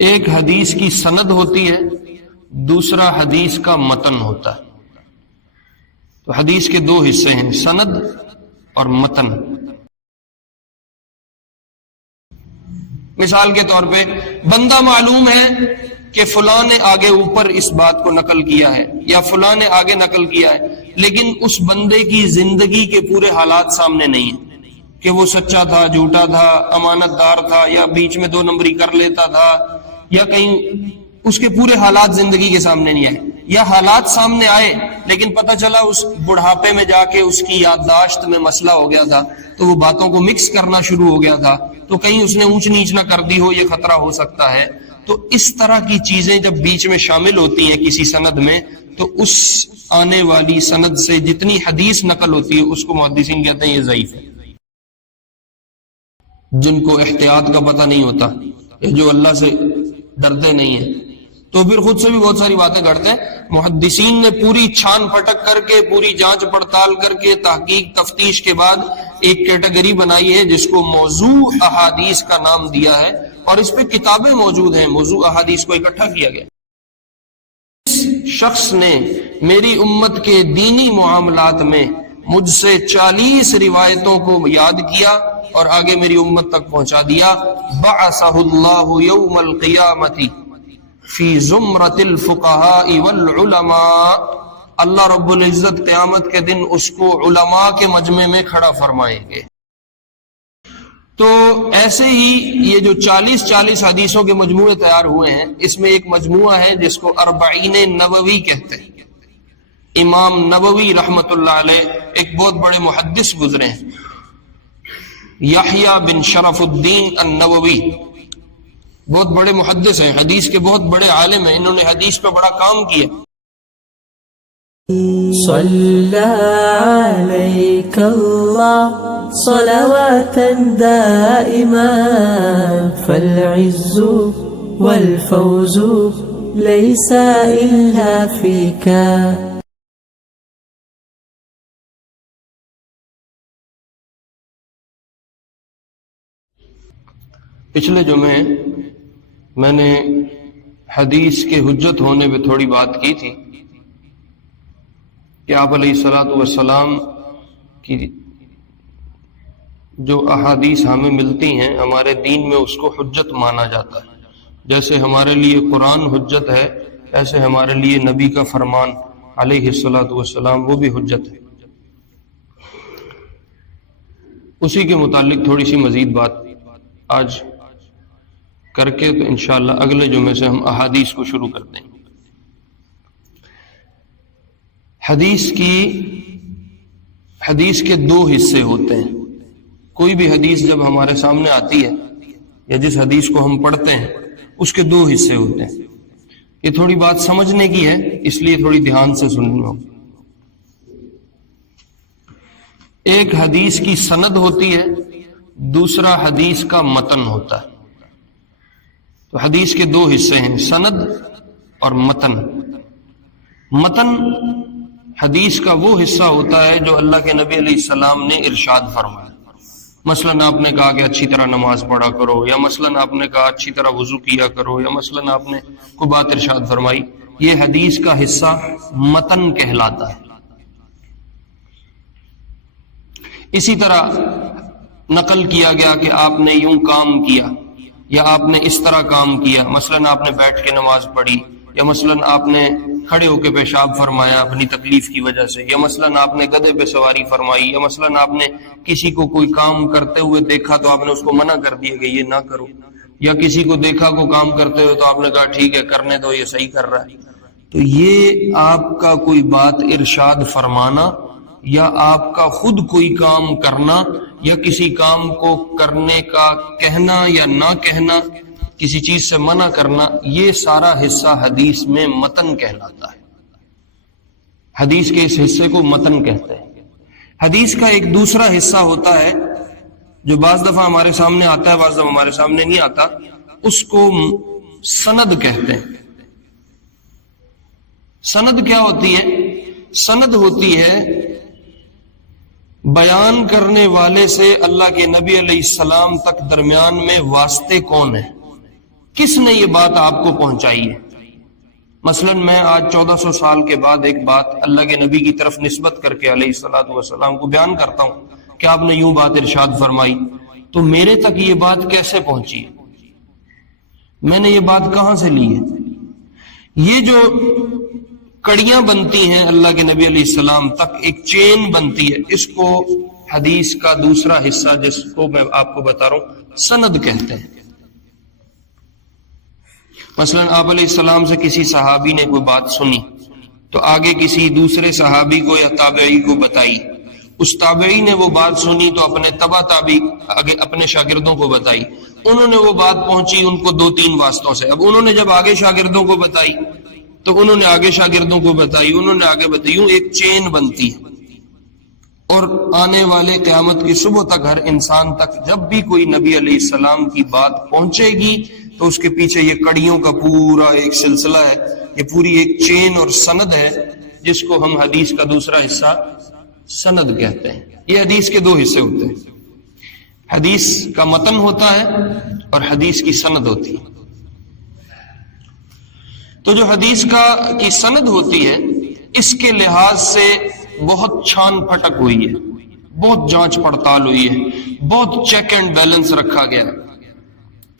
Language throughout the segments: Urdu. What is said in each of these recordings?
ایک حدیث کی سند ہوتی ہے، دوسرا حدیث کا متن ہوتا ہے۔ تو حدیث کے دو حصے ہیں، سند اور متن۔ مثال کے طور پہ بندہ معلوم ہے کہ فلاں نے آگے اوپر اس بات کو نقل کیا ہے یا فلاں نے آگے نقل کیا ہے، لیکن اس بندے کی زندگی کے پورے حالات سامنے نہیں ہیں کہ وہ سچا تھا، جھوٹا تھا، امانت دار تھا، یا بیچ میں دو نمبری کر لیتا تھا، یا کہیں اس کے پورے حالات زندگی کے سامنے نہیں آئے، یا حالات سامنے آئے لیکن پتہ چلا اس بڑھاپے میں جا کے اس کی یادداشت میں مسئلہ ہو گیا تھا، تو وہ باتوں کو مکس کرنا شروع ہو گیا تھا، تو کہیں اس نے اونچ نیچ نہ کر دی ہو، یہ خطرہ ہو سکتا ہے۔ تو اس طرح کی چیزیں جب بیچ میں شامل ہوتی ہیں کسی سند میں، تو اس آنے والی سند سے جتنی حدیث نقل ہوتی ہے اس کو محدثین کہتے ہیں یہ ضعیف ہے۔ جن کو احتیاط کا پتہ نہیں ہوتا، جو اللہ سے ڈرتے نہیں ہیں، تو پھر خود سے بھی بہت ساری باتیں کرتے ہیں۔ محدثین نے پوری چھان پھٹک کر کے، پوری جانچ پڑتال کر کے، تحقیق تفتیش کے بعد ایک کیٹیگری بنائی ہے جس کو موضوع احادیث کا نام دیا ہے، اور اس پہ کتابیں موجود ہیں، موضوع احادیث کو اکٹھا کیا گیا۔ اس شخص نے میری امت کے دینی معاملات میں مجھ سے 40 روایتوں کو یاد کیا اور آگے میری امت تک پہنچا دیا۔ بعثہ اللہ یوم القیامۃ فی زمرۃ الفقہاء والعلماء، اللہ رب العزت قیامت کے دن اس کو علماء کے مجمع میں کھڑا فرمائیں گے۔ تو ایسے ہی یہ جو 40 حدیثوں کے مجموعے تیار ہوئے ہیں، اس میں ایک مجموعہ ہے جس کو اربعین نبوی کہتے ہیں۔ امام نبوی رحمت اللہ علیہ ایک بہت بڑے محدث گزرے ہیں، یحییٰ بن شرف الدین النووی، بہت بڑے محدث ہیں، حدیث کے بہت بڑے عالم ہیں، انہوں نے حدیث پہ بڑا کام کیا۔ صلی علیک اللہ صلواتا دائما فالعز والفوز ليس إلا فيك۔ پچھلے جمعے میں نے حدیث کے حجت ہونے پہ تھوڑی بات کی تھی کہ آپ علیہ الصلوۃ والسلام کی جو احادیث ہمیں ملتی ہیں ہمارے دین میں اس کو حجت مانا جاتا ہے۔ جیسے ہمارے لیے قرآن حجت ہے، ایسے ہمارے لیے نبی کا فرمان علیہ الصلوۃ والسلام وہ بھی حجت ہے۔ اسی کے متعلق تھوڑی سی مزید بات آج کر کے تو انشاءاللہ اگلے جمعے سے ہم احادیث کو شروع کر دیں گے۔ حدیث کے دو حصے ہوتے ہیں۔ کوئی بھی حدیث جب ہمارے سامنے آتی ہے یا جس حدیث کو ہم پڑھتے ہیں اس کے دو حصے ہوتے ہیں۔ یہ تھوڑی بات سمجھنے کی ہے، اس لیے تھوڑی دھیان سے سننی ہوگی۔ ایک حدیث کی سند ہوتی ہے، دوسرا حدیث کا متن ہوتا ہے۔ تو حدیث کے دو حصے ہیں، سند اور متن۔ متن حدیث کا وہ حصہ ہوتا ہے جو اللہ کے نبی علیہ السلام نے ارشاد فرمایا۔ مثلاً آپ نے کہا کہ اچھی طرح نماز پڑھا کرو، یا مثلاً آپ نے کہا اچھی طرح وضو کیا کرو، یا مثلاً آپ نے کوئی بات ارشاد فرمائی، یہ حدیث کا حصہ متن کہلاتا ہے۔ اسی طرح نقل کیا گیا کہ آپ نے یوں کام کیا یا آپ نے اس طرح کام کیا، مثلاً آپ نے بیٹھ کے نماز پڑھی، یا مثلاً آپ نے کھڑے ہو کے پیشاب فرمایا اپنی تکلیف کی وجہ سے، یا مثلاً آپ نے گدھے پہ سواری فرمائی، یا مثلاً آپ نے کسی کو کوئی کام کرتے ہوئے دیکھا تو آپ نے اس کو منع کر دیا کہ یہ نہ کرو، یا کسی کو دیکھا کو کام کرتے ہوئے تو آپ نے کہا ٹھیک ہے کرنے دو، یہ صحیح کر رہا ہے۔ تو یہ آپ کا کوئی بات ارشاد فرمانا یا آپ کا خود کوئی کام کرنا یا کسی کام کو کرنے کا کہنا یا نہ کہنا، کسی چیز سے منع کرنا، یہ سارا حصہ حدیث میں متن کہلاتا ہے۔ حدیث کے اس حصے کو متن کہتے ہیں۔ حدیث کا ایک دوسرا حصہ ہوتا ہے جو بعض دفعہ ہمارے سامنے آتا ہے، بعض دفعہ ہمارے سامنے نہیں آتا، اس کو سند کہتے ہیں۔ سند کیا ہوتی ہے؟ سند ہوتی ہے بیان کرنے والے سے اللہ کے نبی علیہ السلام تک درمیان میں واسطے کون ہیں، کس نے یہ بات آپ کو پہنچائی ہے؟ مثلا میں آج 1400 سال کے بعد ایک بات اللہ کے نبی کی طرف نسبت کر کے علیہ الصلوۃ والسلام کو بیان کرتا ہوں کہ آپ نے یوں بات ارشاد فرمائی، تو میرے تک یہ بات کیسے پہنچی ہے؟ میں نے یہ بات کہاں سے لی ہے؟ یہ جو کڑیاں بنتی ہیں اللہ کے نبی علیہ السلام تک، ایک چین بنتی ہے، اس کو حدیث کا دوسرا حصہ جس کو میں آپ کو بتا رہا ہوں سند کہتے ہیں۔ مثلا آپ علیہ السلام سے کسی صحابی نے کوئی بات سنی تو آگے کسی دوسرے صحابی کو یا تابعی کو بتائی، اس تابعی نے وہ بات سنی تو اپنے تبع تابعی آگے اپنے شاگردوں کو بتائی، انہوں نے وہ بات پہنچی ان کو 2-3 واسطوں سے، اب انہوں نے جب آگے شاگردوں کو بتائی تو انہوں نے آگے شاگردوں کو بتائی، انہوں نے آگے بتائی، یوں ایک چین بنتی ہے۔ اور آنے والے قیامت کی صبح تک ہر انسان تک جب بھی کوئی نبی علیہ السلام کی بات پہنچے گی تو اس کے پیچھے یہ کڑیوں کا پورا ایک سلسلہ ہے، یہ پوری ایک چین اور سند ہے جس کو ہم حدیث کا دوسرا حصہ سند کہتے ہیں۔ یہ حدیث کے 2 حصے ہوتے ہیں، حدیث کا متن ہوتا ہے اور حدیث کی سند ہوتی ہے۔ تو جو حدیث کی سند ہوتی ہے اس کے لحاظ سے بہت چھان پھٹک ہوئی ہے، بہت جانچ پڑتال ہوئی ہے، بہت چیک اینڈ بیلنس رکھا گیا ہے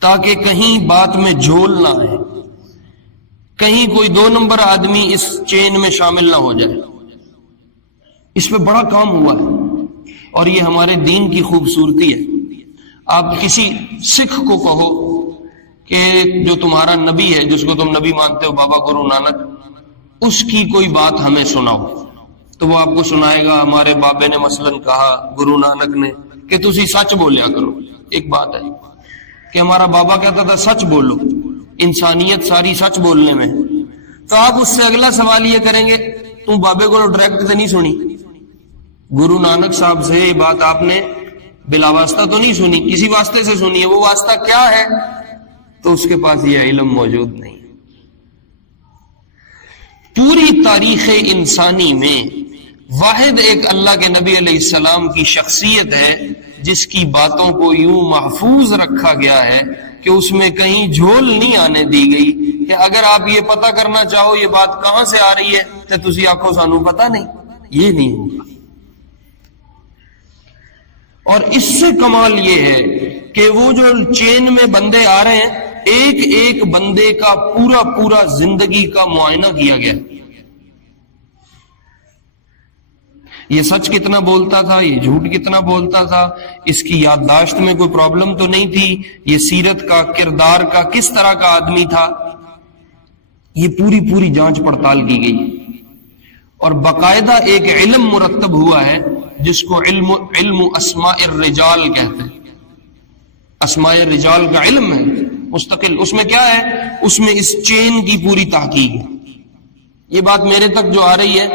تاکہ کہیں بات میں جھول نہ آئے، کہیں کوئی 2 نمبر آدمی اس چین میں شامل نہ ہو جائے۔ اس پہ بڑا کام ہوا ہے اور یہ ہمارے دین کی خوبصورتی ہے۔ آپ کسی سکھ کو کہو کہ جو تمہارا نبی ہے، جس کو تم نبی مانتے ہو، بابا گرو نانک، اس کی کوئی بات ہمیں سناؤ، تو وہ آپ کو سنائے گا ہمارے بابے نے مثلاً کہا، گرو نانک نے، کہ تسی سچ بولیا کرو۔ ایک بات ہے کہ ہمارا بابا کہتا تھا سچ بولو، انسانیت ساری سچ بولنے میں، تو آپ اس سے اگلا سوال یہ کریں گے تم بابے کو ڈائریکٹ سے نہیں سنی، گرو نانک صاحب سے یہ بات آپ نے بلا واسطہ تو نہیں سنی، کسی واسطے سے سنی ہے، وہ واسطہ کیا ہے؟ تو اس کے پاس یہ علم موجود نہیں۔ پوری تاریخ انسانی میں واحد ایک اللہ کے نبی علیہ السلام کی شخصیت ہے جس کی باتوں کو یوں محفوظ رکھا گیا ہے کہ اس میں کہیں جھول نہیں آنے دی گئی کہ اگر آپ یہ پتہ کرنا چاہو یہ بات کہاں سے آ رہی ہے تو تسی آنکھوں سانو پتہ نہیں، یہ نہیں ہوگا۔ اور اس سے کمال یہ ہے کہ وہ جو چین میں بندے آ رہے ہیں، ایک ایک بندے کا پورا زندگی کا معائنہ کیا گیا، یہ سچ کتنا بولتا تھا، یہ جھوٹ کتنا بولتا تھا، اس کی یادداشت میں کوئی پرابلم تو نہیں تھی، یہ سیرت کا، کردار کا، کس طرح کا آدمی تھا، یہ پوری جانچ پڑتال کی گئی اور باقاعدہ ایک علم مرتب ہوا ہے جس کو علم اسماء الرجال کہتے ہیں۔ اسماء الرجال کا علم ہے مستقل، اس میں کیا ہے؟ اس میں اس چین کی پوری تحقیق ہے۔ یہ بات میرے تک جو آ رہی ہے،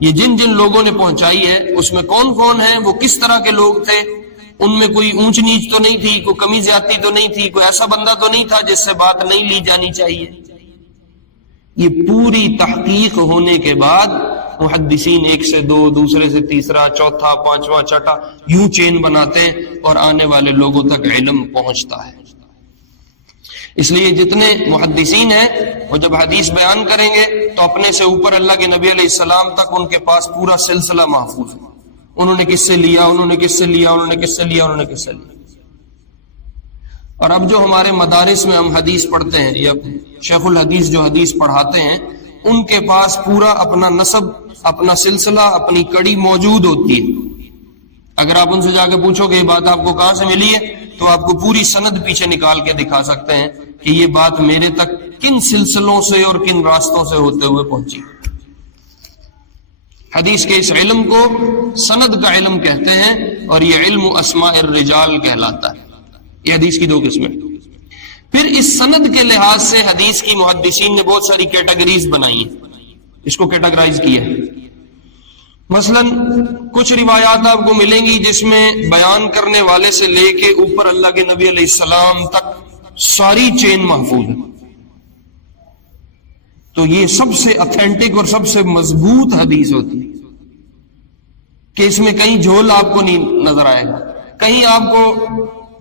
یہ جن لوگوں نے پہنچائی ہے، اس میں کون کون ہیں، وہ کس طرح کے لوگ تھے، ان میں کوئی اونچ نیچ تو نہیں تھی، کوئی کمی زیادتی تو نہیں تھی، کوئی ایسا بندہ تو نہیں تھا جس سے بات نہیں لی جانی چاہیے۔ یہ پوری تحقیق ہونے کے بعد محدثین ایک سے 2، دوسرے سے تیسرا، چوتھا، پانچواں، چھٹا، یوں چین بناتے ہیں اور آنے والے لوگوں تک علم پہنچتا ہے۔ اس لیے جتنے محدثین ہیں وہ جب حدیث بیان کریں گے تو اپنے سے اوپر اللہ کے نبی علیہ السلام تک ان کے پاس پورا سلسلہ محفوظ ہے، انہوں نے کس سے لیا، انہوں نے کس سے لیا، انہوں نے کس سے لیا، انہوں نے کس سے لیا۔ اور اب جو ہمارے مدارس میں ہم حدیث پڑھتے ہیں یا شیخ الحدیث جو حدیث پڑھاتے ہیں، ان کے پاس پورا اپنا نسب، اپنا سلسلہ، اپنی کڑی موجود ہوتی ہے۔ اگر آپ ان سے جا کے پوچھو کہ یہ بات آپ کو کہاں سے ملی ہے تو آپ کو پوری سند پیچھے نکال کے دکھا سکتے ہیں کہ یہ بات میرے تک کن سلسلوں سے اور کن راستوں سے ہوتے ہوئے پہنچی۔ حدیث کے اس علم کو سند کا علم کہتے ہیں اور یہ علم اسماء الرجال کہلاتا ہے۔ یہ حدیث کی 2 قسمیں۔ پھر اس سند کے لحاظ سے حدیث کی محدثین نے بہت ساری کیٹیگریز بنائی ہیں، اس کو کیٹاگرائز کیا ہے۔ مثلا کچھ روایات آپ کو ملیں گی جس میں بیان کرنے والے سے لے کے اوپر اللہ کے نبی علیہ السلام تک ساری چین محفوظ ہے، تو یہ سب سے اتھینٹک اور سب سے مضبوط حدیث ہوتی ہے کہ اس میں کہیں جھول آپ کو نہیں نظر آئے گا، کہیں آپ کو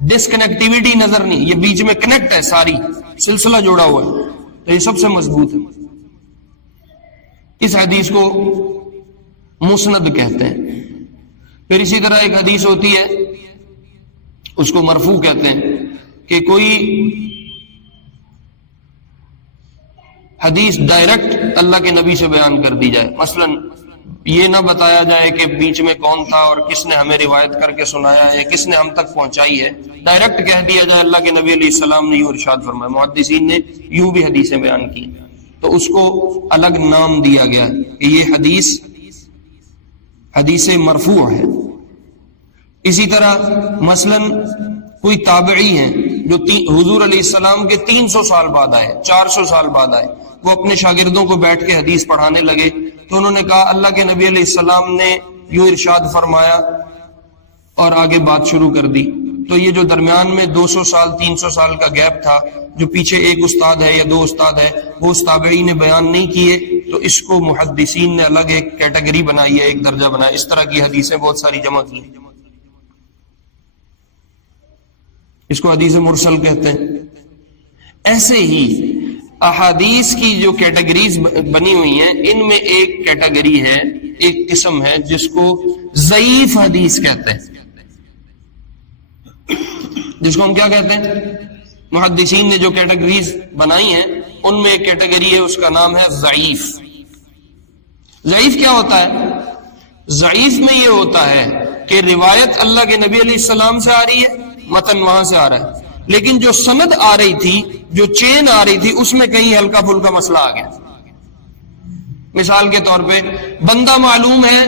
ڈسکنیکٹیوٹی نظر نہیں، یہ بیچ میں کنیکٹ ہے، ساری سلسلہ جوڑا ہوا ہے، تو یہ سب سے مضبوط ہے۔ اس حدیث کو مسند کہتے ہیں۔ پھر اسی طرح ایک حدیث ہوتی ہے اس کو مرفوع کہتے ہیں، کہ کوئی حدیث ڈائریکٹ اللہ کے نبی سے بیان کر دی جائے، مثلا یہ نہ بتایا جائے کہ بیچ میں کون تھا اور کس نے ہمیں روایت کر کے سنایا ہے، کس نے ہم تک پہنچائی ہے، ڈائریکٹ کہہ دیا جائے اللہ کے نبی علیہ السلام نے یوں ارشاد فرمایا، محدثین نے یوں بھی حدیثیں بیان کی، تو اس کو الگ نام دیا گیا کہ یہ حدیث مرفوع ہے۔ اسی طرح مثلا کوئی تابعی ہیں جو حضور علیہ السلام کے 300 سال بعد آئے، 400 سال بعد آئے، وہ اپنے شاگردوں کو بیٹھ کے حدیث پڑھانے لگے، تو انہوں نے کہا اللہ کے نبی علیہ السلام نے یوں ارشاد فرمایا، اور آگے بات شروع کر دی۔ تو یہ جو درمیان میں 200 سال 300 سال کا گیپ تھا، جو پیچھے ایک استاد ہے یا دو استاد ہے وہ اس تابعی نے بیان نہیں کیے، تو اس کو محدثین نے الگ ایک کیٹیگری بنائی ہے، ایک درجہ بنایا۔ اس طرح کی حدیثیں بہت ساری جمع کی ہیں، اس کو حدیث مرسل کہتے ہیں۔ ایسے ہی احادیث کی جو کیٹیگریز بنی ہوئی ہیں، ان میں ایک کیٹیگری ہے، ایک قسم ہے جس کو ضعیف حدیث کہتے ہیں، جس کو ہم کیا کہتے ہیں؟ محدثین نے جو کیٹیگریز بنائی ہیں ان میں ایک کیٹیگری ہے، اس کا نام ہے ضعیف۔ ضعیف کیا ہوتا ہے؟ ضعیف میں یہ ہوتا ہے کہ روایت اللہ کے نبی علیہ السلام سے آ رہی ہے، متن وہاں سے آ رہا ہے، لیکن جو سند آ رہی تھی، جو چین آ رہی تھی، اس میں کہیں ہلکا پھلکا مسئلہ آ گیا۔ مثال کے طور پہ بندہ معلوم ہے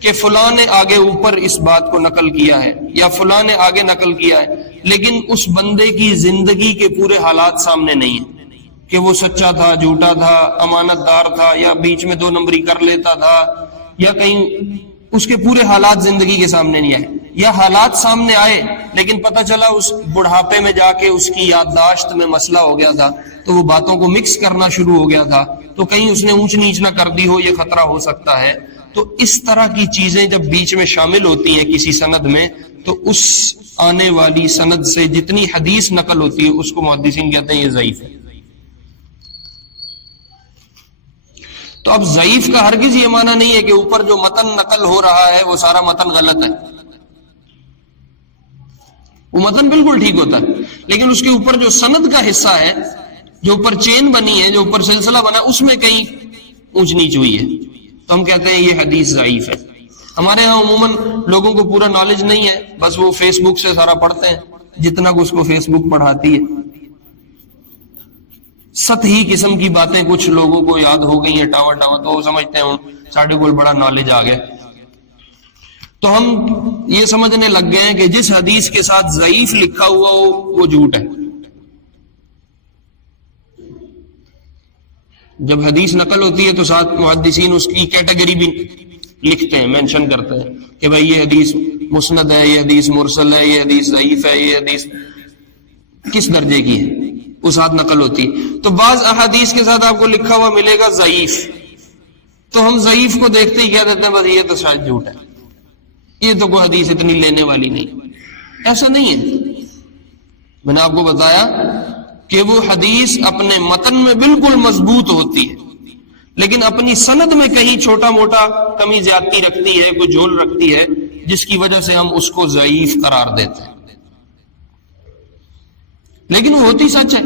کہ فلاں نے آگے اوپر اس بات کو نقل کیا ہے یا فلاں نے آگے نقل کیا ہے، لیکن اس بندے کی زندگی کے پورے حالات سامنے نہیں ہیں کہ وہ سچا تھا، جھوٹا تھا، امانت دار تھا، یا بیچ میں 2 نمبری کر لیتا تھا، یا کہیں اس کے پورے حالات زندگی کے سامنے نہیں آئے، یا حالات سامنے آئے لیکن پتہ چلا اس بڑھاپے میں جا کے اس کی یادداشت میں مسئلہ ہو گیا تھا، تو وہ باتوں کو مکس کرنا شروع ہو گیا تھا، تو کہیں اس نے اونچ نیچ نہ کر دی ہو، یہ خطرہ ہو سکتا ہے۔ تو اس طرح کی چیزیں جب بیچ میں شامل ہوتی ہیں کسی سند میں، تو اس آنے والی سند سے جتنی حدیث نقل ہوتی ہے اس کو محدثین کہتے ہیں یہ ضعیف ہے۔ تو اب ضعیف کا ہرگز یہ معنی نہیں ہے کہ اوپر جو متن نقل ہو رہا ہے وہ سارا متن غلط ہے، وہ متن بالکل ٹھیک ہوتا ہے، لیکن اس کے اوپر جو سند کا حصہ ہے، جو اوپر چین بنی ہے، جو اوپر سلسلہ بنا، اس میں کہیں اونچ نیچ ہوئی ہے، تو ہم کہتے ہیں یہ حدیث ضعیف ہے۔ ہمارے ہاں عموماً لوگوں کو پورا نالج نہیں ہے، بس وہ فیس بک سے سارا پڑھتے ہیں، جتنا کہ اس کو فیس بک پڑھاتی ہے، سطحی قسم کی باتیں کچھ لوگوں کو یاد ہو گئی ہیں ٹاور ٹاور، تو وہ سمجھتے ہیں ساڑھے کو بڑا نالج آ گیا۔ تو ہم یہ سمجھنے لگ گئے ہیں کہ جس حدیث کے ساتھ ضعیف لکھا ہوا ہو وہ جھوٹ ہے۔ جب حدیث نقل ہوتی ہے تو ساتھ محدثین اس کی کیٹیگری بھی لکھتے ہیں، مینشن کرتے ہیں کہ بھائی یہ حدیث مسند ہے، یہ حدیث مرسل ہے، یہ حدیث ضعیف ہے، یہ حدیث کس درجے کی ہے، وہ ساتھ نقل ہوتی ہے۔ تو بعض احادیث کے ساتھ آپ کو لکھا ہوا ملے گا ضعیف، تو ہم ضعیف کو دیکھتے ہی کہہ دیتے ہیں بس یہ تو شاید جھوٹ ہے، یہ تو کوئی حدیث اتنی لینے والی نہیں۔ ایسا نہیں ہے، میں نے آپ کو بتایا کہ وہ حدیث اپنے متن میں بالکل مضبوط ہوتی ہے، لیکن اپنی سند میں کہیں چھوٹا موٹا کمی زیادتی رکھتی ہے، کوئی جھول رکھتی ہے، جس کی وجہ سے ہم اس کو ضعیف قرار دیتے ہیں، لیکن وہ ہوتی سچ ہے۔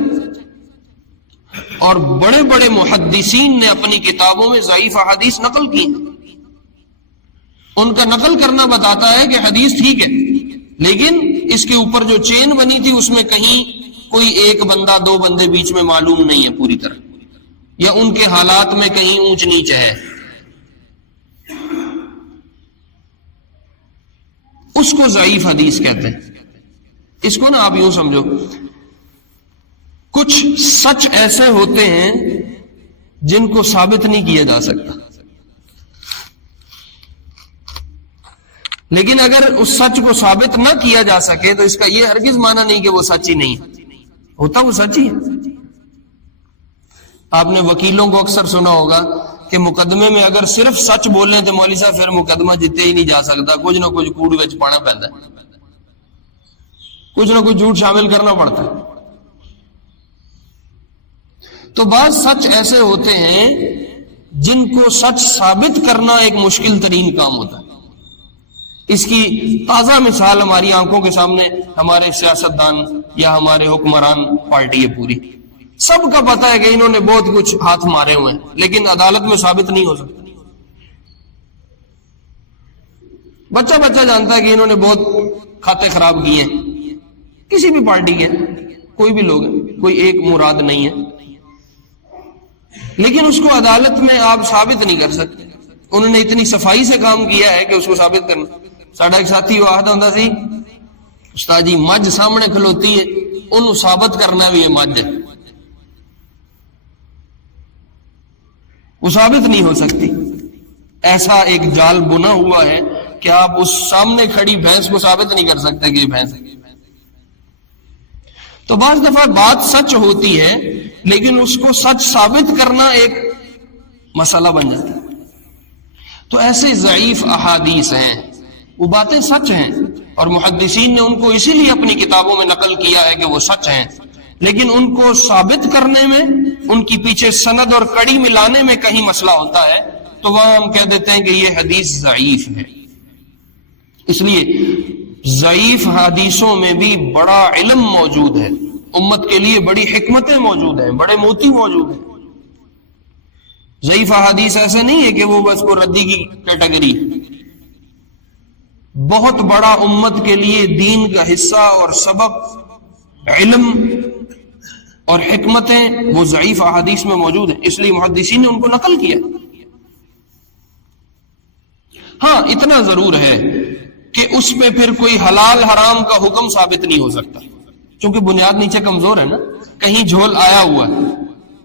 اور بڑے بڑے محدثین نے اپنی کتابوں میں ضعیف احادیث نقل کی، ان کا نقل کرنا بتاتا ہے کہ حدیث ٹھیک ہے، لیکن اس کے اوپر جو چین بنی تھی اس میں کہیں کوئی ایک بندہ 2 بندے بیچ میں معلوم نہیں ہے پوری طرح، یا ان کے حالات میں کہیں اونچ نیچ ہے، اس کو ضعیف حدیث کہتے ہیں۔ اس کو نا آپ یوں سمجھو، کچھ سچ ایسے ہوتے ہیں جن کو ثابت نہیں کیا جا سکتا، لیکن اگر اس سچ کو ثابت نہ کیا جا سکے تو اس کا یہ ہرگز معنی نہیں کہ وہ سچ ہی نہیں ہوتا، وہ سچ ہی ہے۔ آپ نے وکیلوں کو اکثر سنا ہوگا کہ مقدمے میں اگر صرف سچ بولیں تو مولوی صاحب پھر مقدمہ جیتے ہی نہیں جا سکتا، کچھ نہ کچھ کوڑ وچ پانا پیندا ہے، کچھ نہ کچھ جھوٹ شامل کرنا پڑتا ہے. تو بعض سچ ایسے ہوتے ہیں جن کو سچ ثابت کرنا ایک مشکل ترین کام ہوتا ہے. اس کی تازہ مثال ہماری آنکھوں کے سامنے ہمارے سیاستدان یا ہمارے حکمران پارٹی ہے پوری، سب کا پتہ ہے کہ انہوں نے بہت کچھ ہاتھ مارے ہوئے ہیں، لیکن عدالت میں ثابت نہیں ہو سکتا. بچہ بچہ جانتا ہے کہ انہوں نے بہت کھاتے خراب کیے ہیں، کسی بھی پارٹی کے، کوئی بھی لوگ ہیں، کوئی ایک مراد نہیں ہے، لیکن اس کو عدالت میں آپ ثابت نہیں کر سکتے. انہوں نے اتنی صفائی سے کام کیا ہے کہ اس کو ثابت کرنا. ساڈا ایک ساتھی واحد ہوندا سی، استاد جی مجھ سامنے کھلوتی ہے، انہوں ثابت کرنا بھی یہ مجھ ہے، وہ ثابت نہیں ہو سکتی. ایسا ایک جال بنا ہوا ہے کہ آپ اس سامنے کھڑی بھینس کو ثابت نہیں کر سکتے کہ یہ بھینس ہے. تو بعض دفعہ بات سچ ہوتی ہے لیکن اس کو سچ ثابت کرنا ایک مسئلہ بن جاتا ہے. تو ایسے ضعیف احادیث ہیں، وہ باتیں سچ ہیں اور محدثین نے ان کو اسی لیے اپنی کتابوں میں نقل کیا ہے کہ وہ سچ ہیں، لیکن ان کو ثابت کرنے میں، ان کی پیچھے سند اور کڑی ملانے میں کہیں مسئلہ ہوتا ہے تو وہاں ہم کہہ دیتے ہیں کہ یہ حدیث ضعیف ہے. اس لیے ضعیف حدیثوں میں بھی بڑا علم موجود ہے، امت کے لیے بڑی حکمتیں موجود ہیں، بڑے موتی موجود ہیں. ضعیف احادیث ایسے نہیں ہے کہ وہ بس کو ردی کی کیٹیگری، بہت بڑا امت کے لیے دین کا حصہ اور سبب، علم اور حکمتیں وہ ضعیف احادیث میں موجود ہیں. اس لیے محدثین نے ان کو نقل کیا. ہاں اتنا ضرور ہے کہ اس پہ پھر کوئی حلال حرام کا حکم ثابت نہیں ہو سکتا، چونکہ بنیاد نیچے کمزور ہے نا، کہیں جھول آیا ہوا ہے،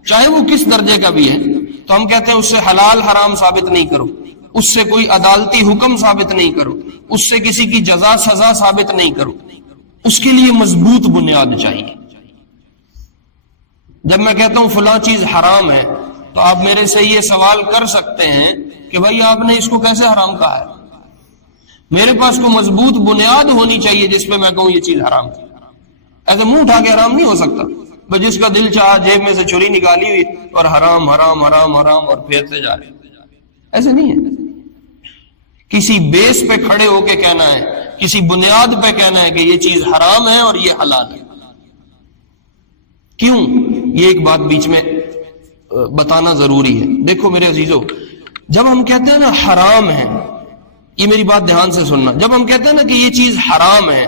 چاہے وہ کس درجے کا بھی ہے، تو ہم کہتے ہیں اس سے حلال حرام ثابت نہیں کرو، اس سے کوئی عدالتی حکم ثابت نہیں کرو، اس سے کسی کی جزا سزا ثابت نہیں کرو. اس کے لیے مضبوط بنیاد چاہیے. جب میں کہتا ہوں فلاں چیز حرام ہے تو آپ میرے سے یہ سوال کر سکتے ہیں کہ بھائی آپ نے اس کو کیسے حرام کہا ہے. میرے پاس کو مضبوط بنیاد ہونی چاہیے جس پہ میں کہوں یہ چیز حرام ہے. ایسے منہ اٹھا کے حرام نہیں ہو سکتا، بس جس کا دل چاہا جیب میں سے چھری نکالی ہوئی اور حرام حرام حرام حرام اور پھیرتے جا رہے. ایسے نہیں ہے. کسی بیس پہ کھڑے ہو کے کہنا ہے، کسی بنیاد پہ کہنا ہے کہ یہ چیز حرام ہے اور یہ حلال ہے. کیوں؟ یہ ایک بات بیچ میں بتانا ضروری ہے. دیکھو میرے عزیزو، جب ہم کہتے ہیں نا حرام ہے، یہ میری بات دھیان سے سننا، جب ہم کہتے ہیں نا کہ یہ چیز حرام ہے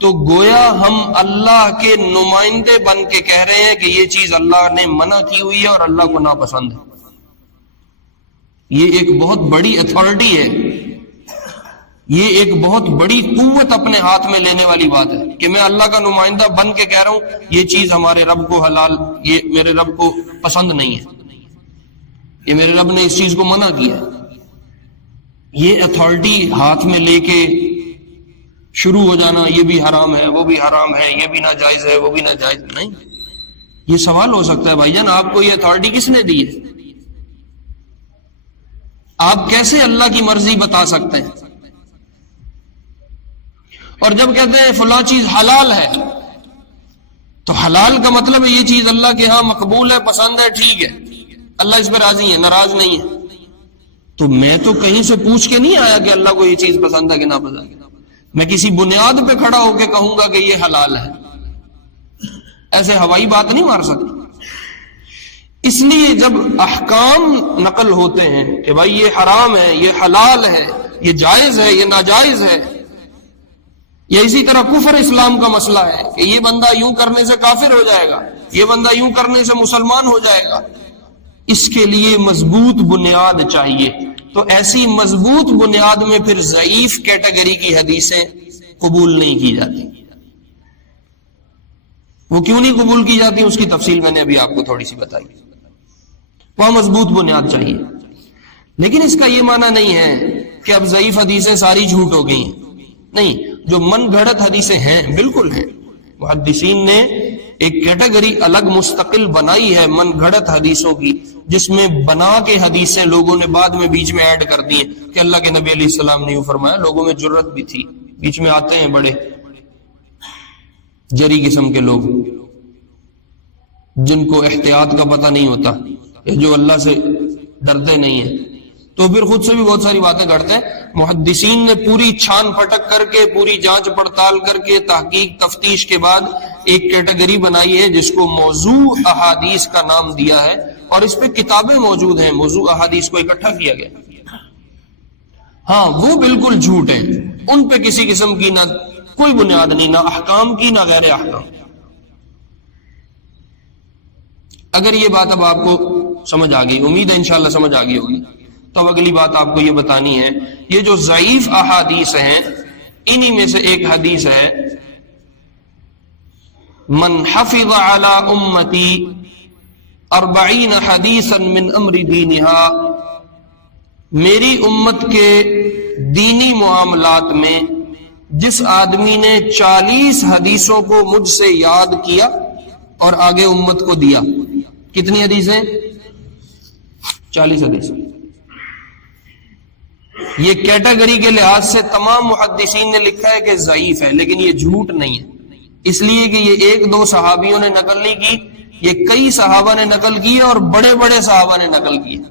تو گویا ہم اللہ کے نمائندے بن کے کہہ رہے ہیں کہ یہ چیز اللہ نے منع کی ہوئی ہے اور اللہ کو ناپسند ہے. یہ ایک بہت بڑی اتھارٹی ہے، یہ ایک بہت بڑی قوت اپنے ہاتھ میں لینے والی بات ہے کہ میں اللہ کا نمائندہ بن کے کہہ رہا ہوں یہ چیز ہمارے رب کو حلال، یہ میرے رب کو پسند نہیں ہے، یہ میرے رب نے اس چیز کو منع کیا ہے. یہ اتھارٹی ہاتھ میں لے کے شروع ہو جانا یہ بھی حرام ہے، وہ بھی حرام ہے، یہ بھی ناجائز ہے، وہ بھی ناجائز نہیں. یہ سوال ہو سکتا ہے بھائی جان آپ کو یہ اتھارٹی کس نے دی ہے؟ آپ کیسے اللہ کی مرضی بتا سکتے ہیں؟ اور جب کہتے ہیں فلاں چیز حلال ہے تو حلال کا مطلب ہے یہ چیز اللہ کے ہاں مقبول ہے، پسند ہے، ٹھیک ہے، اللہ اس پہ راضی ہے، ناراض نہیں ہے. تو میں تو کہیں سے پوچھ کے نہیں آیا کہ اللہ کو یہ چیز پسند ہے کہ ناپسند ہے. میں کسی بنیاد پہ کھڑا ہو کے کہوں گا کہ یہ حلال ہے. ایسے ہوائی بات نہیں مار سکتا. اس لیے جب احکام نقل ہوتے ہیں کہ بھائی یہ حرام ہے، یہ حلال ہے، یہ جائز ہے، یہ ناجائز ہے، یا اسی طرح کفر اسلام کا مسئلہ ہے کہ یہ بندہ یوں کرنے سے کافر ہو جائے گا، یہ بندہ یوں کرنے سے مسلمان ہو جائے گا، اس کے لیے مضبوط بنیاد چاہیے. تو ایسی مضبوط بنیاد میں پھر ضعیف کیٹیگری کی حدیثیں قبول نہیں کی جاتی. وہ کیوں نہیں قبول کی جاتی اس کی تفصیل میں نے ابھی آپ کو تھوڑی سی بتائی. وہاں مضبوط بنیاد چاہیے. لیکن اس کا یہ معنی نہیں ہے کہ اب ضعیف حدیثیں ساری جھوٹ ہو گئی ہیں. نہیں، جو من گھڑت حدیثیں ہیں بالکل ہیں. محدثین نے ایک کیٹیگری الگ مستقل بنائی ہے من گھڑت حدیثوں کی، جس میں بنا کے حدیثیں لوگوں نے بعد میں بیچ میں ایڈ کر دی ہیں کہ اللہ کے نبی علیہ السلام نے یوں فرمایا. لوگوں میں جرت بھی تھی، بیچ میں آتے ہیں بڑے جری قسم کے لوگ جن کو احتیاط کا پتہ نہیں ہوتا، جو اللہ سے ڈرتے نہیں ہیں، تو پھر خود سے بھی بہت ساری باتیں کرتے ہیں۔ محدثین نے پوری چھان پھٹک کر کے، پوری جانچ پڑتال کر کے، تحقیق تفتیش کے بعد ایک کیٹیگری بنائی ہے جس کو موضوع احادیث کا نام دیا ہے، اور اس پہ کتابیں موجود ہیں، موضوع احادیث کو اکٹھا کیا گیا۔ ہاں وہ بالکل جھوٹ ہیں، ان پہ کسی قسم کی نہ کوئی بنیاد نہیں، نہ احکام کی نہ غیر احکام۔ اگر یہ بات اب آپ کو سمجھ آ گئی، امید ہے انشاءاللہ سمجھ آ گئی ہوگی، تو اب اگلی بات آپ کو یہ بتانی ہے، یہ جو ضعیف احادیث ہیں انہی میں سے ایک حدیث ہے، من حفظ علی امتی 40 حدیثا من امر دینہا، میری امت کے دینی معاملات میں جس آدمی نے 40 حدیثوں کو مجھ سے یاد کیا اور آگے امت کو دیا۔ کتنی حدیثیں؟ 40 حدیث۔ یہ کیٹیگری کے لحاظ سے تمام محدثین نے لکھا ہے کہ ضعیف ہے، لیکن یہ جھوٹ نہیں ہے، اس لیے کہ یہ ایک دو صحابیوں نے نقل نہیں کی، یہ کئی صحابہ نے نقل کی ہے، اور بڑے بڑے صحابہ نے نقل کی ہے۔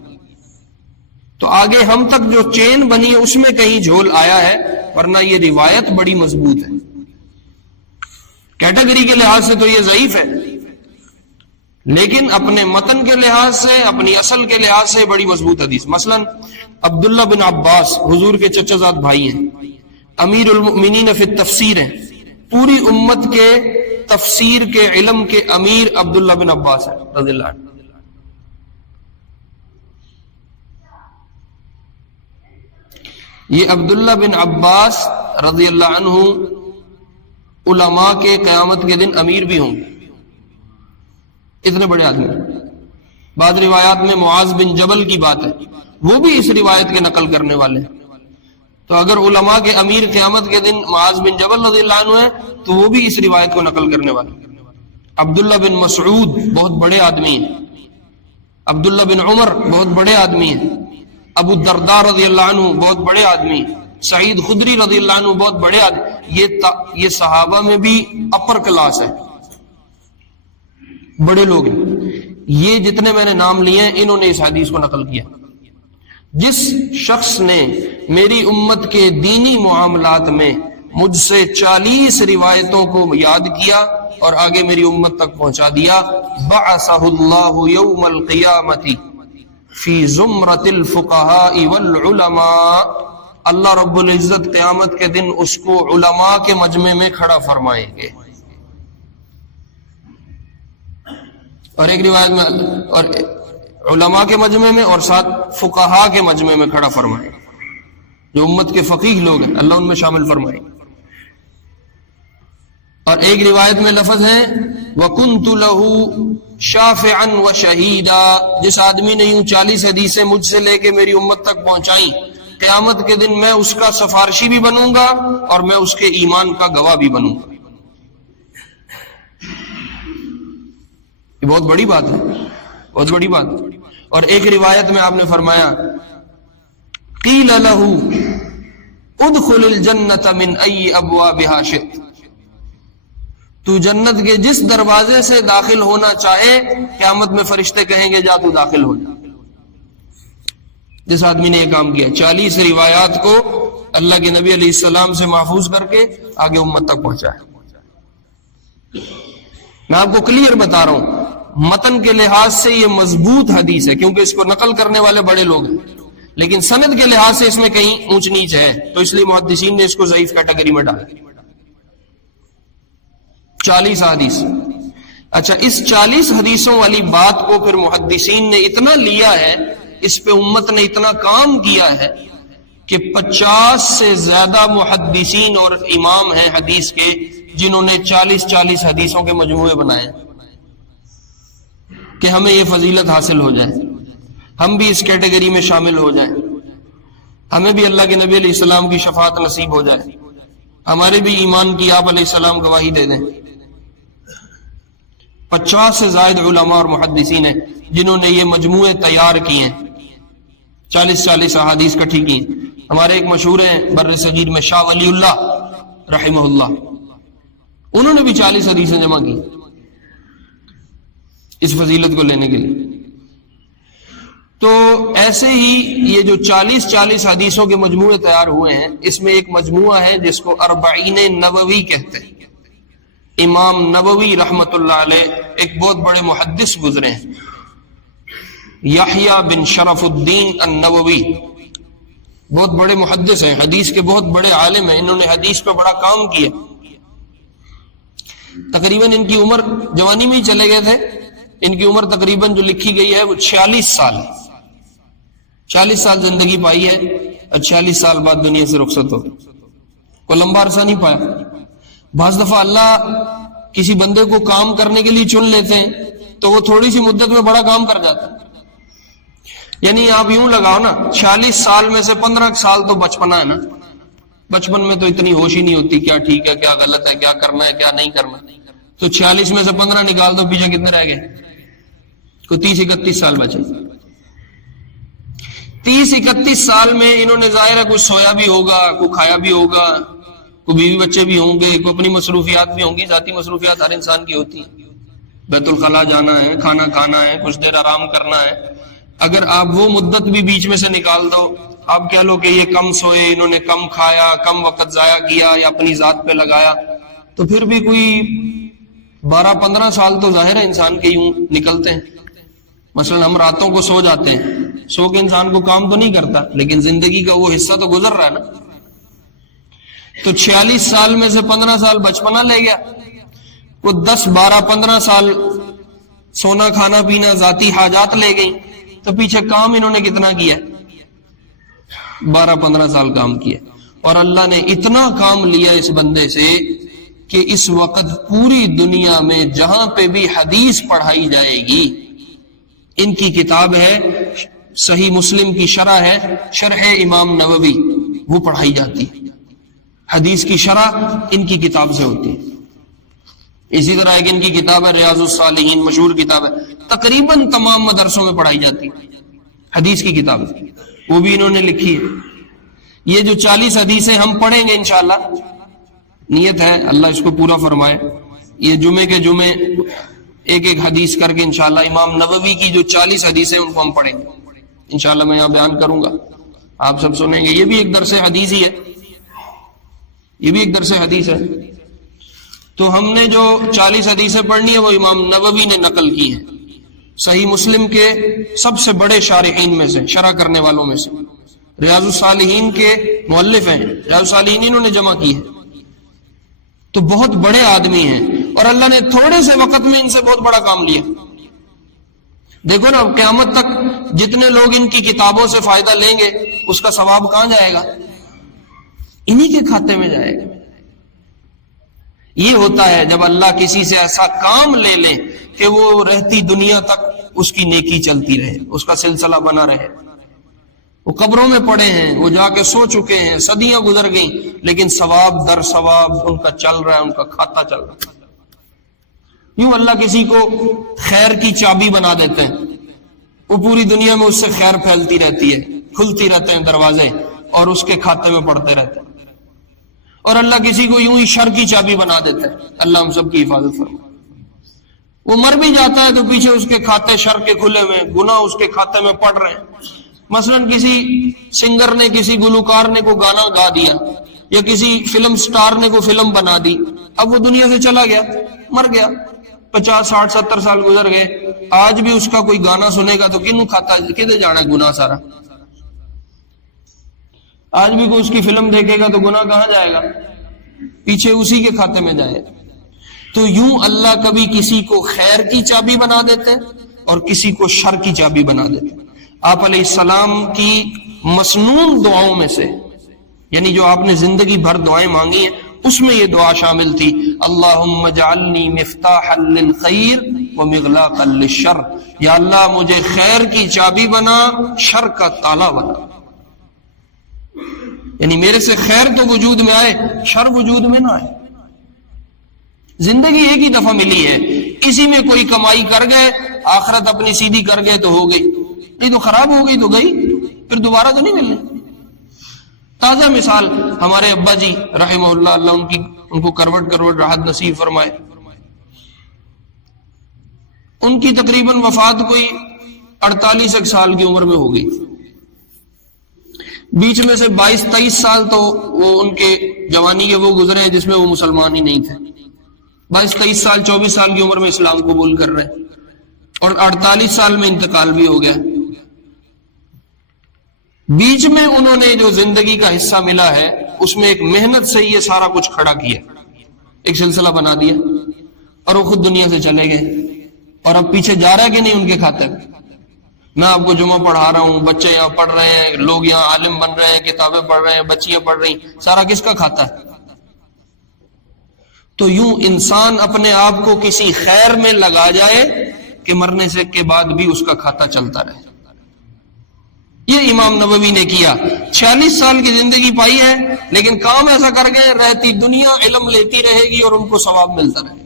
تو آگے ہم تک جو چین بنی ہے اس میں کہیں جھول آیا ہے، ورنہ یہ روایت بڑی مضبوط ہے۔ کیٹیگری کے لحاظ سے تو یہ ضعیف ہے، لیکن اپنے متن کے لحاظ سے، اپنی اصل کے لحاظ سے بڑی مضبوط حدیث۔ مثلا عبداللہ بن عباس حضور کے چچا زاد بھائی ہیں، امیر المؤمنین فی التفسیر ہیں، پوری امت کے تفسیر کے علم کے امیر عبداللہ بن عباس ہیں رضی اللہ عنہ۔ یہ عبداللہ بن عباس رضی اللہ عنہ علماء کے قیامت کے دن امیر بھی ہوں گے، اتنے بڑے آدمی۔ بعض روایات میں معاذ بن جبل کی بات ہے، وہ بھی اس روایت کے نقل کرنے والے ہیں۔ تو اگر علماء کے امیر قیامت کے دن معاذ بن جبل رضی اللہ عنہ ہے تو وہ بھی اس روایت کو نقل کرنے والے ہیں۔ عبداللہ بن مسعود بہت بڑے آدمی ہیں، عبداللہ بن عمر بہت بڑے آدمی ہیں، ابو الدرداء رضی اللہ عنہ بہت بڑے آدمی ہیں، سعید خدری رضی اللہ عنہ بہت بڑے آدمی۔ یہ صحابہ میں بھی اپر کلاس ہے، بڑے لوگ ہیں۔ یہ جتنے میں نے نام لیے ہیں انہوں نے اس حدیث کو نقل کیا۔ جس شخص نے میری امت کے دینی معاملات میں مجھ سے 40 روایتوں کو یاد کیا اور آگے میری امت تک پہنچا دیا، بعثہ اللہ یوم القیامت فی زمرۃ الفقہاء والعلماء، اللہ رب العزت قیامت کے دن اس کو علماء کے مجمع میں کھڑا فرمائیں گے۔ اور ایک روایت میں اور علماء کے مجمع میں اور ساتھ فقہاء کے مجمع میں کھڑا فرمائیں، جو امت کے فقیہ لوگ ہیں اللہ ان میں شامل فرمائیں۔ اور ایک روایت میں لفظ ہے وَكُنْتُ لَهُ شَافِعًا وَشَهِيدًا، جس آدمی نے یوں 40 حدیثیں مجھ سے لے کے میری امت تک پہنچائیں، قیامت کے دن میں اس کا سفارشی بھی بنوں گا اور میں اس کے ایمان کا گواہ بھی بنوں گا۔ یہ بہت بڑی بات ہے، بہت بڑی بات۔ اور ایک روایت میں آپ نے فرمایا قیل له ادخل الجنة من ای ابوابها شئت، تو جنت کے جس دروازے سے داخل ہونا چاہے قیامت میں فرشتے کہیں گے جا تو داخل ہو جا۔ جس آدمی نے یہ کام کیا، 40 روایات کو اللہ کے نبی علیہ السلام سے محفوظ کر کے آگے امت تک پہنچایا۔ میں آپ کو کلیئر بتا رہا ہوں، متن کے لحاظ سے یہ مضبوط حدیث ہے کیونکہ اس کو نقل کرنے والے بڑے لوگ ہیں، لیکن سند کے لحاظ سے اس میں کہیں اونچ نیچ ہے، تو اس لیے محدثین نے اس کو ضعیف کیٹیگری میں ڈالا۔ 40 حدیث۔ اچھا، اس 40 حدیثوں والی بات کو پھر محدثین نے اتنا لیا ہے، اس پہ امت نے اتنا کام کیا ہے کہ 50 سے زیادہ محدثین اور امام ہیں حدیث کے جنہوں نے 40 حدیثوں کے مجموعے بنائے کہ ہمیں یہ فضیلت حاصل ہو جائے، ہم بھی اس کیٹیگری میں شامل ہو جائیں، ہمیں بھی اللہ کے نبی علیہ السلام کی شفاعت نصیب ہو جائے، ہمارے بھی ایمان کی آپ علیہ السلام گواہی دے دیں۔ 50 سے زائد علماء اور محدثین ہیں جنہوں نے یہ مجموعے تیار کیے ہیں، 40 احادیث کٹھی کی ہیں۔ ہمارے ایک مشہور ہیں بر صغیر میں شاہ ولی اللہ رحمہ اللہ، انہوں نے بھی 40 حدیثیں جمع کی اس فضیلت کو لینے کے لیے. تو ایسے ہی یہ جو 40 حدیثوں کے مجموعے تیار ہوئے ہیں، اس میں ایک مجموعہ ہے جس کو اربعین نبوی کہتے ہیں. امام نبوی رحمت اللہ علیہ ایک بہت بڑے محدث گزرے ہیں، یحییٰ بن شرف الدین النووی، بہت بڑے محدث ہیں، حدیث کے بہت بڑے عالم ہیں. انہوں نے حدیث پہ بڑا کام کیا. تقریباً ان کی عمر جوانی میں ہی چلے گئے تھے. ان کی عمر تقریباً جو لکھی گئی ہے وہ 46 سال ہے. 40 سال زندگی پائی ہے اور 40 سال بعد دنیا سے رخصت ہو. کوئی لمبا عرصہ نہیں پایا. بعض دفعہ اللہ کسی بندے کو کام کرنے کے لیے چن لیتے ہیں تو وہ تھوڑی سی مدت میں بڑا کام کر جاتا ہے. یعنی آپ یوں لگاؤ نا، 40 سال میں سے 15 سال تو بچپنا ہے نا. بچپن میں تو اتنی ہوش ہی نہیں ہوتی کیا ٹھیک ہے کیا غلط ہے، کیا کرنا ہے کیا نہیں کرنا. تو 46 میں سے 15 نکال دو، پیچھے کتنے رہ گئے؟ کوئی 30-31 سال بچے. 30-31 سال میں انہوں نے ظاہر ہے کچھ سویا بھی ہوگا، کوئی کھایا بھی ہوگا، کوئی بیوی بچے بھی ہوں گے، کوئی اپنی مصروفیات بھی ہوں گی. ذاتی مصروفیات ہر انسان کی ہوتی ہیں. بیت الخلاء جانا ہے، کھانا کھانا ہے، کچھ دیر آرام کرنا ہے. اگر آپ وہ مدت بھی بیچ میں سے نکال دو، آپ کہہ لو کہ یہ کم سوئے، انہوں نے کم کھایا، کم وقت ضائع کیا یا اپنی ذات پہ لگایا، تو پھر بھی کوئی 12-15 سال تو ظاہر ہے انسان کے یوں نکلتے ہیں. مثلا ہم راتوں کو سو جاتے ہیں، سو کے انسان کو کام تو نہیں کرتا لیکن زندگی کا وہ حصہ تو گزر رہا ہے نا. تو 46 سال میں سے 15 سال بچپنا لے گیا، وہ 10-12-15 سال سونا کھانا پینا ذاتی حاجات لے گئی. تو پیچھے کام انہوں نے کتنا کیا؟ 12-15 سال کام کیا. اور اللہ نے اتنا کام لیا اس بندے سے کہ اس وقت پوری دنیا میں جہاں پہ بھی حدیث پڑھائی جائے گی، ان کی کتاب ہے، صحیح مسلم کی شرح ہے، شرح امام نووی، وہ پڑھائی جاتی ہے. حدیث کی شرح ان کی کتاب سے ہوتی ہے. اسی طرح ایک ان کی کتاب ہے ریاض الصالحین، مشہور کتاب ہے، تقریباً تمام مدرسوں میں پڑھائی جاتی ہے. حدیث کی کتاب ہے، وہ بھی انہوں نے لکھی ہے. یہ جو 40 حدیثیں ہم پڑھیں گے انشاءاللہ، نیت ہے اللہ اس کو پورا فرمائے. یہ جمعے کے جمعے ایک ایک حدیث کر کے انشاءاللہ امام نووی کی جو 40 حدیثیں ان کو ہم پڑھیں گے انشاءاللہ. میں یہاں بیان کروں گا، آپ سب سنیں گے. یہ بھی ایک درس حدیث ہی ہے، یہ بھی ایک درس حدیث ہے. تو ہم نے جو 40 حدیثیں پڑھنی ہے وہ امام نووی نے نقل کی ہیں، صحیح مسلم کے سب سے بڑے شارحین میں سے، شرح کرنے والوں میں سے. ریاض الصالحین کے مؤلف ہیں، ریاض الصالحین انہوں نے جمع کی ہے. تو بہت بڑے آدمی ہیں اور اللہ نے تھوڑے سے وقت میں ان سے بہت بڑا کام لیا. دیکھو نا، قیامت تک جتنے لوگ ان کی کتابوں سے فائدہ لیں گے اس کا ثواب کہاں جائے گا؟ انہی کے کھاتے میں جائے گا. یہ ہوتا ہے جب اللہ کسی سے ایسا کام لے لے کہ وہ رہتی دنیا تک اس کی نیکی چلتی رہے، اس کا سلسلہ بنا رہے. وہ قبروں میں پڑے ہیں، وہ جا کے سو چکے ہیں، صدیاں گزر گئیں، لیکن ثواب در ثواب ان کا چل رہا ہے، ان کا کھاتا چل رہا ہے. یوں اللہ کسی کو خیر کی چابی بنا دیتے ہیں، وہ پوری دنیا میں اس سے خیر پھیلتی رہتی ہے، کھلتی رہتے ہیں دروازے اور اس کے کھاتے میں پڑتے رہتے ہیں. اور اللہ کسی کو یوں ہی شر کی چابی بنا دیتا ہے. اللہ ہم سب کی حفاظت فرمائے. وہ مر بھی جاتا ہے تو پیچھے اس کے کھاتے شر کے کھلے ہوئے، گناہ اس کے کھاتے میں پڑ رہے ہیں. مثلا کسی سنگر نے، کسی گلوکار نے کوئی گانا گا دیا، یا کسی فلم سٹار نے کوئی فلم بنا دی، اب وہ دنیا سے چلا گیا، مر گیا، 50 60 70 سال گزر گئے. آج بھی اس کا کوئی گانا سنے گا تو کنوں کھاتا، کدھر جانا ہے گناہ سارا. آج بھی کوئی اس کی فلم دیکھے گا تو گناہ کہاں جائے گا؟ پیچھے اسی کے کھاتے میں جائے. تو یوں اللہ کبھی کسی کو خیر کی چابی بنا دیتے اور کسی کو شر کی چابی بنا دیتے. آپ علیہ السلام کی مسنون دعاؤں میں سے، یعنی جو آپ نے زندگی بھر دعائیں مانگی ہیں، اس میں یہ دعا شامل تھی، اللہم اجعلنی مفتاحا للخیر ومغلاقا للشر. یا اللہ مجھے خیر کی چابی بنا، شر کا تالا بنا. یعنی میرے سے خیر تو وجود میں آئے، شر وجود میں نہ آئے. زندگی ایک ہی دفعہ ملی ہے، کسی میں کوئی کمائی کر گئے، آخرت اپنی سیدھی کر گئے تو ہو گئی، نہیں تو خراب ہو گئی تو گئی، پھر دوبارہ تو نہیں ملنے. تازہ مثال ہمارے ابا جی رحمہ اللہ، اللہ ان کی ان کو کروٹ کروٹ راحت نصیب فرمائے. ان کی تقریباً وفات کوئی 48 سال کی عمر میں ہو گئی. بیچ میں سے 22-23 سال تو وہ ان کے جوانی کے وہ گزرے ہیں جس میں وہ مسلمان ہی نہیں تھے. 22-23 سال 24 سال کی عمر میں اسلام قبول کر رہے ہیں اور 48 سال میں انتقال بھی ہو گیا. بیچ میں انہوں نے جو زندگی کا حصہ ملا ہے اس میں ایک محنت سے یہ سارا کچھ کھڑا کیا, ایک سلسلہ بنا دیا اور وہ خود دنیا سے چلے گئے. اور اب پیچھے جا رہا ہے کہ نہیں ان کے کھاتے میں؟ میں آپ کو جمعہ پڑھا رہا ہوں, بچے یہاں پڑھ رہے ہیں, لوگ یہاں عالم بن رہے ہیں, کتابیں پڑھ رہے ہیں, بچیاں پڑھ رہی ہیں, سارا کس کا کھاتا ہے؟ تو یوں انسان اپنے آپ کو کسی خیر میں لگا جائے کہ مرنے سے کے بعد بھی اس کا کھاتا چلتا رہے. یہ امام نووی نے کیا. 46 سال کی زندگی پائی ہے لیکن کام ایسا کر کے رہتی دنیا علم لیتی رہے گی اور ان کو ثواب ملتا رہے گا.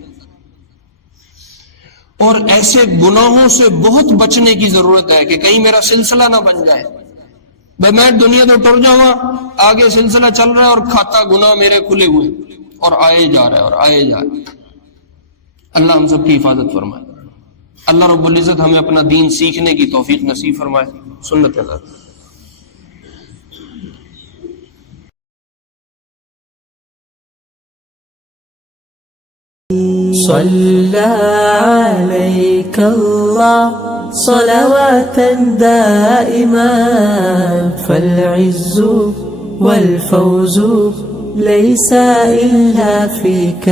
اور ایسے گناہوں سے بہت بچنے کی ضرورت ہے کہ کہیں میرا سلسلہ نہ بن جائے. بھائی میں دنیا تو ٹر جاؤں, آگے سلسلہ چل رہا ہے اور کھاتا گناہ میرے کھلے ہوئے اور آئے جا رہا ہے اور آئے جا رہا ہے. اللہ ہم سب کی حفاظت فرمائے. اللہ رب العزت ہمیں اپنا دین سیکھنے کی توفیق نصیب فرمائے. سنت اللہ. صلى عليك الله صلوات دائما فالعز والفوز ليس إلا فيك